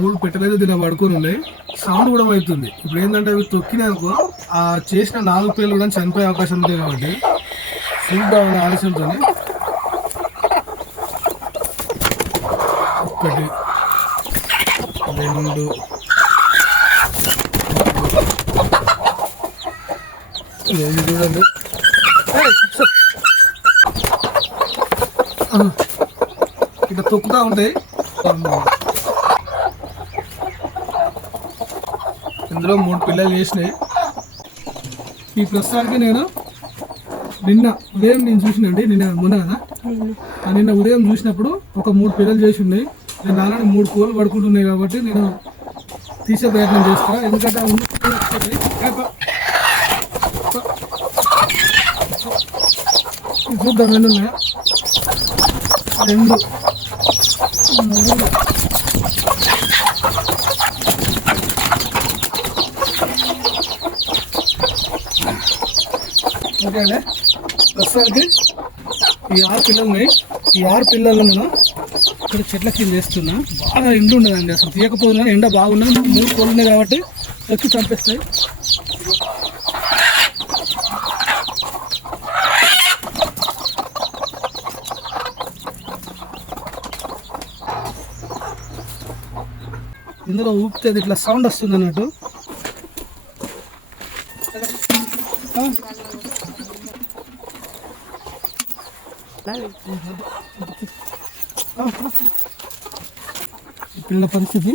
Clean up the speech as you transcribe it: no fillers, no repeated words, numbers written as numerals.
మూడు పెట్టలేదు దీని పడుకొని ఉన్నాయి. సౌండ్ కూడా అవుతుంది. ఇప్పుడు ఏంటంటే అవి తొక్కినాకో ఆ చేసిన 4 పిల్లలు కూడా చనిపోయే అవకాశం ఉంది. కాబట్టి చూద్దామని ఆలోచనతో 1 2 చూడండి. ఇట్లా తొక్కుతా ఉంటాయి. ఇందులో 3 పిల్లలు చేసినాయి. ఈ ప్రస్తుతానికి నేను నిన్న ఉదయం చూసినండి. మొన్న కదా, నిన్న ఉదయం చూసినప్పుడు ఒక 3 పిల్లలు చేసి ఉన్నాయి. నేను ఆల్రెడీ 3 కోళ్ళు పడుకుంటున్నాయి కాబట్టి నేను తీసే ప్రయత్నం చేస్తాను. ఎందుకంటే చూద్దాం ఎన్ని ఉన్నాయా. 2 3 ఓకే అండి. ప్రస్తుతానికి ఈ 6 పిల్లలు ఉన్నాయి. ఈ 6 పిల్లలు నేను ఇక్కడ చెట్ల కింద వేస్తున్నా. బాగా ఎండ ఉండదండి, అసలు తీయకపోయినా ఎండ బాగున్నది. 3 కోళ్ళు ఉన్నాయి కాబట్టి తొక్కి చంపేస్తాయి. ఇందులో ఊపితే ఇట్లా సౌండ్ వస్తుంది అన్నట్టు. పిల్లల పరిస్థితి